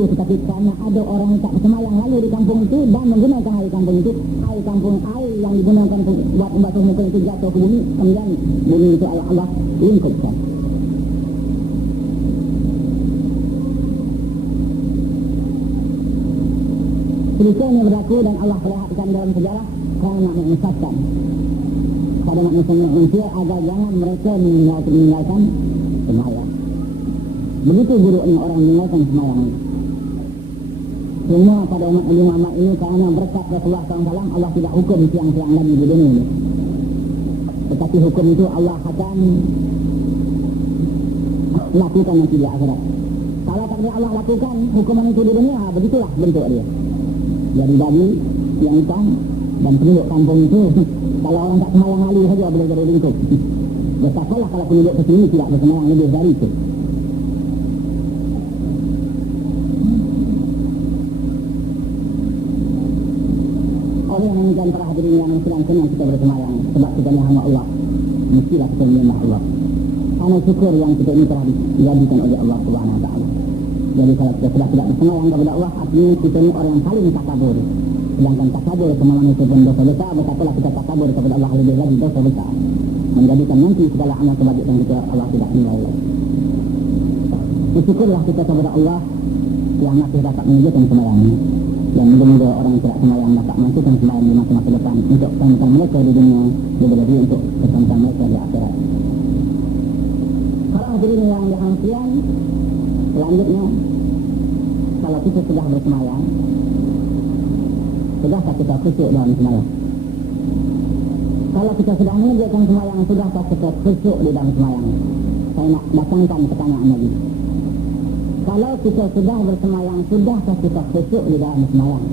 itu, tetapi karena ada orang yang tak bersemayang lalu di kampung itu dan menggunakan air kampung itu, air yang digunakan buat membasuh muka itu jatuh ke bumi, kemudian bumi itu Allah lingkupkan. Demikian yang berlaku dan Allah perlihatkan dalam sejarah karena mengisahkan pada manusia agar jangan mereka meninggalkan semayang. Begitu buruknya orang meninggalkan semayang. Semua pada umat Muhammad ini karena berkat Rasulullah SAW Allah tidak hukum siang-siang lagi di dunia ini. Tetapi hukum itu Allah akan lakukan nanti di akhirat. Kalau takdir Allah lakukan hukuman itu di dunia, begitulah bentuk dia. Jadi bagi yang hitam dan penduduk kampung itu, kalau orang tak semayang lalu saja boleh jadi lingkup. Betapakah kalau penduduk ke sini tidak bersemayang lebih dari itu. Oleh yang demikian para hadirin yang senang kita bersemayang, sebab kita ni hamba Allah, mestilah kita menyembah Allah. Karena syukur yang kita ini telah dijadikan oleh Allah Subhanahu Wa Taala. Jadi kalau kita sudah tidak bersemayang kepada Allah, artinya kita ini orang yang paling takabur. Sedangkan takabur semalam itu pun dosa besar, betapakah kita takabur kepada Allah lebih lagi dosa besar, menjadikan nanti segala amal kebajikan kita Allah tidak nilai lagi. Bersyukurlah kita kepada Allah yang masih dapat menunjukkan semayangnya, dan mudah-mudah orang yang tidak semayang dapat masukkan semayang di masa-masa depan untuk keselamatan mereka di dunia, lebih-lebih untuk keselamatan mereka di akhirat. Para hadirin yang dirahmati, selanjutnya kalau kita sudah bersemayang, sudahkah kita khusyuk dalam semayang? Kalau kita sudah mengerjakan semayang, sudahkah kita khusyuk di dalam semayang? Saya nak datangkan pertanyaan lagi. Kalau kita sudah bersemayang, sudahkah kita khusyuk di dalam semayang?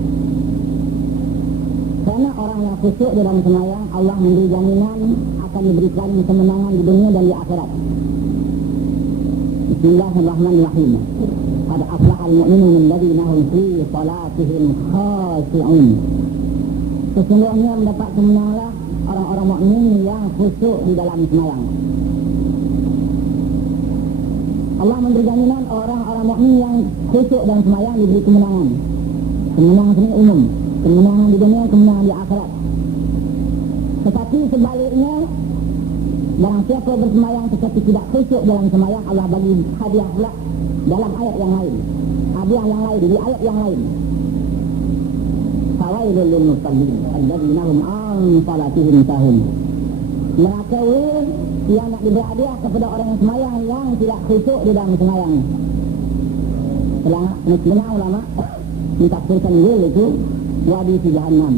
Karena orang yang khusyuk di dalam semayang, Allah memberi jaminan akan diberikan kemenangan di dunia dan di akhirat. Bismillahirrahmanirrahim. Qad aflahal mu'minun alladzina hum fi salatihim khashi'un. Sesungguhnya mendapat kemenangan orang-orang mukmin yang khusyuk di dalam semayang. Allah memberi jaminan orang-orang mukmin yang khusyuk dalam semayang diberi kemenangan. Kemenangan ini umum, kemenangan di dunia, kemenangan di akhirat. Tetapi sebaliknya, barang siapa bersemayang tetapi tidak khusyuk dalam semayang, Allah bagi hadiah pula dalam ayat yang lain. Hadiah yang lain, di ayat yang lain. Fawailul lil musallin alladzina hum an salatihim sahun. Neraka yang nak diberi hadiah kepada orang yang semayang yang tidak khusyuk di dalam semayang. Setengah ulama mentafsirkan wil itu wadi fi jahannam,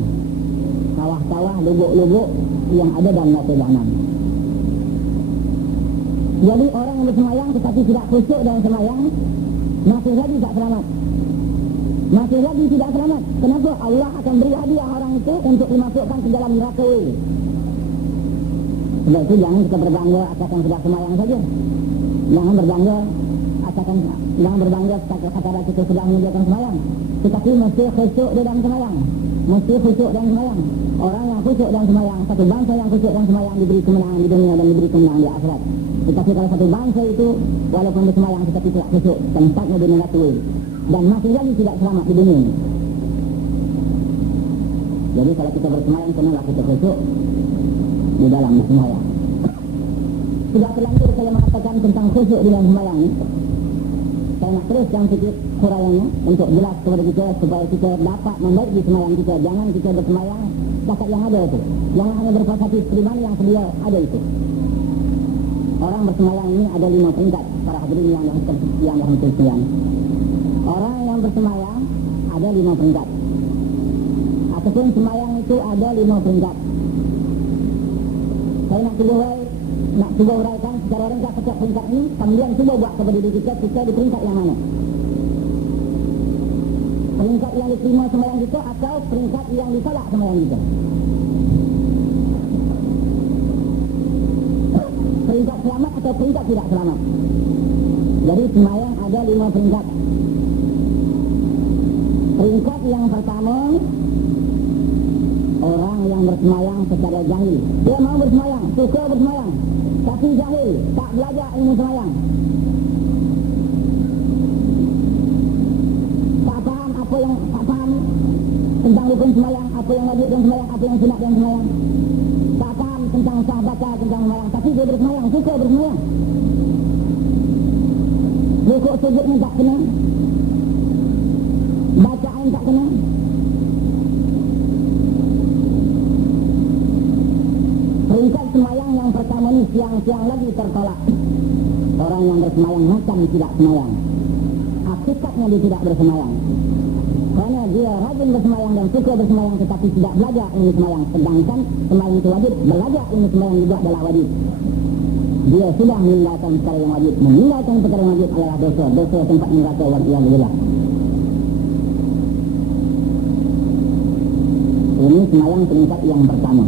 kawah-kawah, lubuk-lubuk yang ada dalam neraka jahannam. Jadi orang yang bersemayang tetapi tidak khusyuk dalam semayang masih lagi tak selamat. Masih lagi tidak selamat. Kenapa? Allah akan beri hadiah orang itu untuk dimasukkan ke dalam neraka wil. Sebab itu jangan kita berbangga asalkan sudah semayang saja. Jangan berbangga asalkan, jangan berbangga kata kita sudah mengerjakan semayang. Tetapi mesti khusyuk di dalam semayang. Mesti khusyuk dalam semayang. Orang yang khusyuk dalam semayang, satu bangsa yang khusyuk dalam semayang diberi kemenangan di dunia dan diberi kemenangan di akhirat. Tetapi kalau satu bangsa itu walaupun bersemayang tetapi tidak khusyuk, tempatnya di neraka wil dan masih lagi tidak selamat di dunia ini. Jadi kalau kita bersemayang, kenalah kita khusyuk di dalam semayang. Sudah terlanjur saya mengatakan tentang khusyuk di dalam semayang ini. Saya nak teruskan sedikit huraiannya untuk jelas kepada kita supaya kita dapat membaiki semayang kita. Jangan kita bersemayang takat yang ada itu, jangan hanya berprasati seperti yang sedia ada itu. Orang bersemayang ini ada 5 peringkat para hadirin yang dirahmati sekalian. Orang yang bersemayang ada 5 peringkat. Ataupun semayang itu ada 5 peringkat. Saya nak cuba uraikan secara ringkas setiap peringkat ini, kemudian cuba buat kepada diri kita di peringkat yang mana. Peringkat yang diterima semayang kita atau peringkat yang ditolak semayang kita. Peringkat selamat atau peringkat tidak selamat. Jadi semayang ada 5 peringkat. Peringkat yang pertama, orang yang bersemayang secara jahil. Dia mau bersemayang, suka bersemayang, tapi jahil, tak belajar ilmu semayang. tentang hukum sembahyang, apa yang wajib dalam sembahyang, apa yang sunat dalam sembahyang. Tak faham tentang sah baca tentang sembahyang, tapi dia bersembahyang, suka bersembahyang. Rukuk sujudnya tak kena, bacaan tak kena. Peringkat sembahyang yang pertama ni siang-siang lagi tertolak. Orang yang bersembahyang macam tidak sembahyang. Hakikatnya dia tidak bersembahyang. Kerana dia rajin bersembahyang dan suka bersembahyang tetapi tidak belajar ilmu sembahyang. Sedangkan sembahyang itu wajib, belajar ilmu sembahyang juga adalah wajib. Dia sudah meninggalkan perkara yang wajib. Meninggalkan perkara yang wajib adalah dosa. Dosa tempat neraka waliyadzubillah. Ini sembahyang peringkat yang pertama.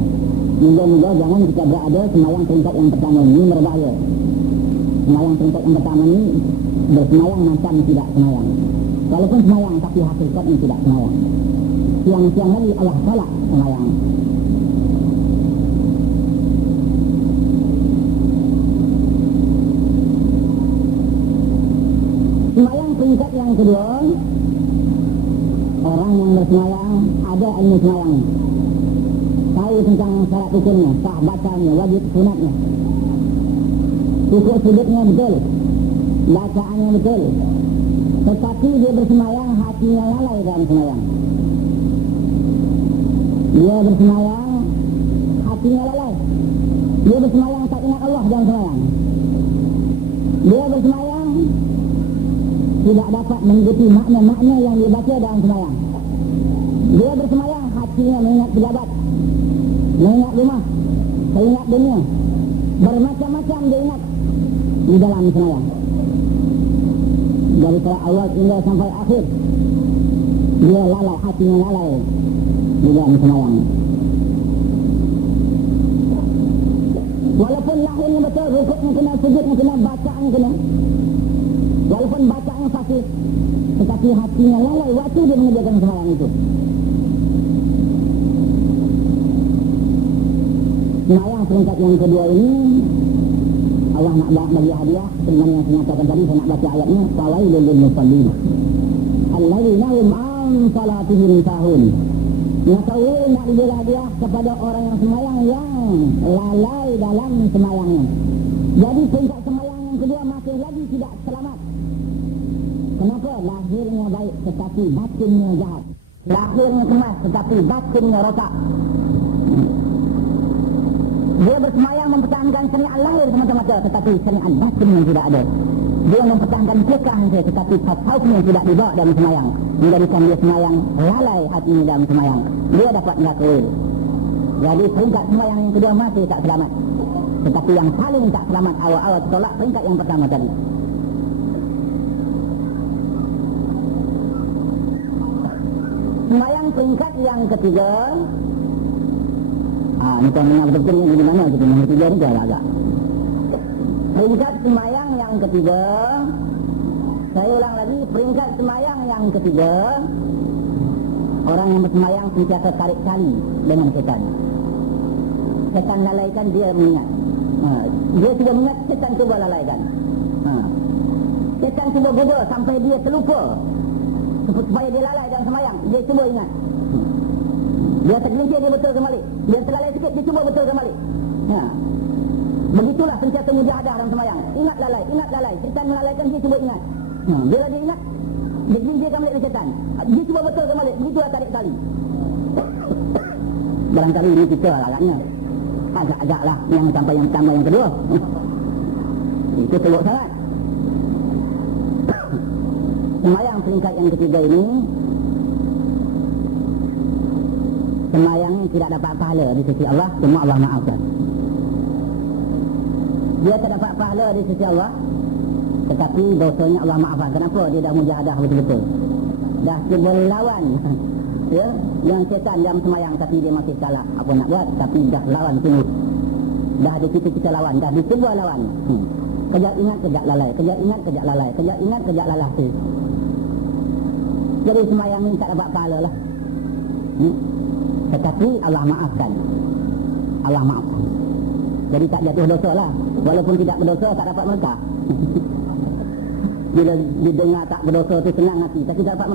Moga-moga jangan kita berada sembahyang peringkat yang pertama ini berbahaya. Sembahyang peringkat yang pertama ini bersembahyang macam tidak sembahyang. Walaupun sembahyang tapi hakikatnya tidak sembahyang. Siang-siang lagi Allah tolak sembahyang. Sembahyang peringkat yang kedua, orang yang bersembahyang ada ilmu sembahyang, tahu tentang syarat hukumnya, sah bacanya, wajib sunatnya, rukuk sujudnya betul, bacaannya betul, tetapi dia bersembahyang hatinya lalai dalam sembahyang. Dia bersembahyang hatinya lalai. Dia bersembahyang tak ingat Allah dalam sembahyang. Dia bersembahyang tidak dapat mengikuti makna-makna yang dibaca dalam sembahyang. Dia bersembahyang hatinya mengingat pejabat, mengingat rumah, mengingat dunia, bermacam-macam dia ingat di dalam sembahyang. Dari awal hingga sampai akhir dia lalai, hatinya lalai di dalam sembahyang. Walaupun lahirnya betul, rukuknya kena, sujudnya kena, bacaannya kena, walaupun bacaannya fasih, tetapi hatinya lalai waktu dia mengerjakan sembahyang itu. Sembahyang peringkat yang kedua ini Allah nak bagi hadiah. Sebenarnya yang saya nyatakan tadi, saya nak baca ayatnya. Fawailul lil musallin alladzina hum an salatihim sahun. Mengetahui nak diberi hadiah kepada orang yang sembahyang yang lalai dalam sembahyangnya. Jadi peringkat sembahyang yang kedua masih lagi tidak selamat. Kenapa? Lahirnya baik tetapi batinnya jahat. Lahirnya kemas tetapi batinnya rosak. Dia bersembahyang mempertahankan syariat lahir semata-mata tetapi syariat batin yang tidak ada. Dia mempertahankan fiqh saja tetapi tasawuf yang tidak dibawa dalam sembahyang. Menjadikan dia sembahyang lalai hatinya dalam sembahyang. Dia dapat neraka. Jadi peringkat sembahyang yang kedua masih tak selamat. Tetapi yang paling tak selamat awal-awal tolak peringkat yang pertama tadi. Sembahyang peringkat yang ketiga. Ini kau mengenal betul-betul yang di mana gitu. Yang ketiga ni dah agak. Peringkat sembahyang yang ketiga. Saya ulang lagi, peringkat sembahyang yang ketiga. Orang yang bersembahyang sentiasa tarik tali dengan setan. Setan lalaikan, dia mengingat. Dia tidak mengingat, setan cuba lalaikan. Setan cuba goda sampai dia terlupa. Supaya dia lalai dalam sembahyang, dia cuba ingat. Dia tergelincir, dia betul kembali. Dia terlalai sikit, dia cuba betul kembali. Begitulah sentiasa mujahadah dalam sembahyang. Ingat lalai. Setan melalaikan, dia cuba ingat. Bila dia ingat, dia gelincirkan balik ke setan. Dia cuba betul kembali. Begitulah tarik tali. Barangkali ini kita agaknya agak-agak lah yang sampai yang pertama yang kedua. Itu teruk sangat. Sembahyang peringkat yang ketiga ini, sembahyang tidak dapat pahala di sisi Allah, cuma Allah maafkan. Dia tak dapat pahala di sisi Allah, tetapi dosanya Allah maafkan. Kenapa? Dia dah mujahadah betul-betul. Dah cuba lawan ya, yang setan dalam sembahyang tapi dia masih salah. Apa nak buat? Tapi dah lawan sungguh. Dah ada kita lawan, dah dicuba lawan. Kejap ingat, kejap lalai. Kejap ingat, kejap lalai. Kejap ingat, kejap lalai. Jadi sembahyang ini tak dapat pahala lah. Tetapi Allah maafkan. Allah maafkan. Jadi tak jatuh dosa lah. Walaupun tidak berdosa tak dapat mereka. Bila didengar tak berdosa tu senang hati, tapi tak dapat